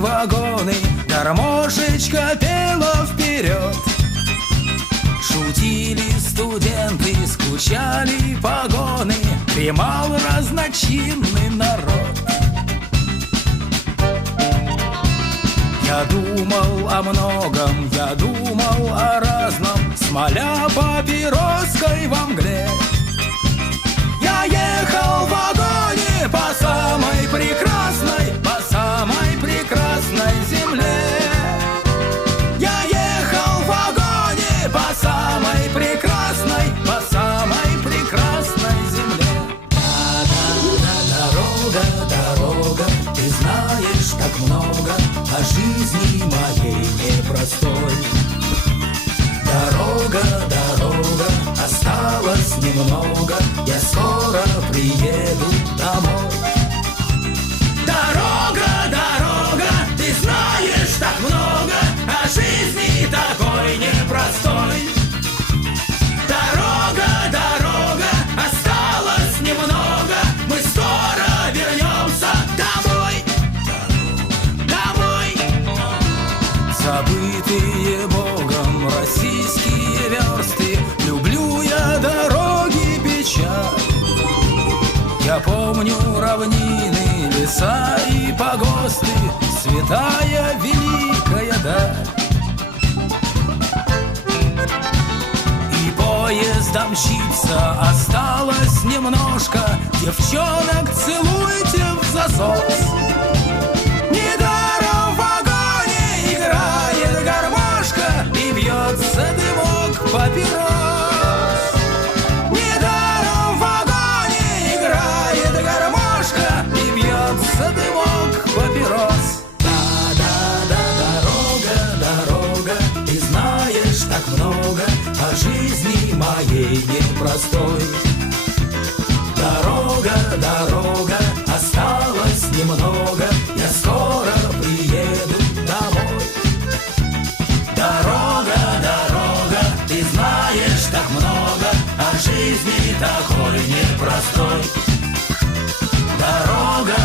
вагоны, гармошечка пела вперед. Шутили студенты, скучали погоны, дремал разночинный народ. Я думал о многом, я думал о разном, смоля папироской во мгле. Я ехал в вагоне по самой прекрасной земле. Я ехал в вагоне по самой прекрасной земле. Дорога, дорога, ты знаешь так много о жизни моей непростой. Дорога, дорога, осталось немного, я скоро приеду домой. Дорога, дорога, ты знаешь так много о жизни такой непростой. Дорога, дорога, осталось немного, мы скоро вернемся домой. Домой. Забытые Богом российские версты, люблю я дороги печаль. Я помню равнины, леса и погосты, святая великая даль. И поезд мчится, осталось немножко, девчонок целуйте в засос. Недаром в вагоне играет гармошка и бьется дымок папирос. Недаром в вагоне играет гармошка и бьется дымок папирос. Да-да-да, дорога, дорога, ты знаешь так много о жизни моей непростой. Дорога, дорога, осталось немного, я скоро приеду домой. Дорога, дорога, ты знаешь так много о жизни такой непростой. Дорога,